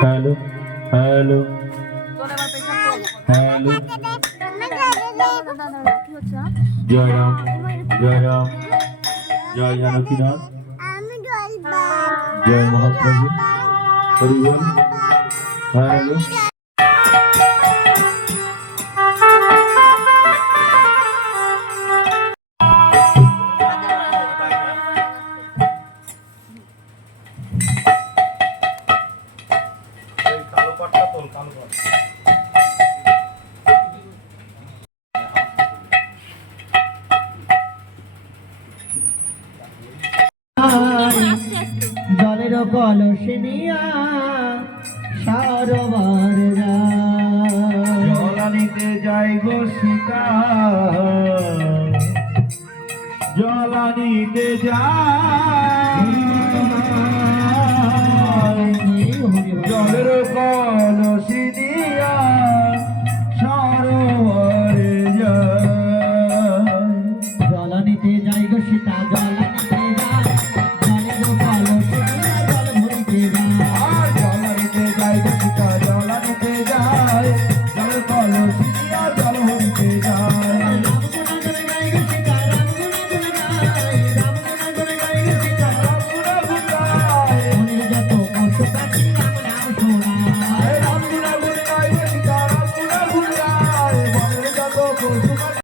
Hello hello hello জয় রাম জয় রাম জয় জানকীনাথ জয় মহাপ্রভু হরি বল হ্যালো জলের কলস নিয়া সারবার জলানিতে যাই গো সীতা। জলানিতে যাই হাতে জায়গা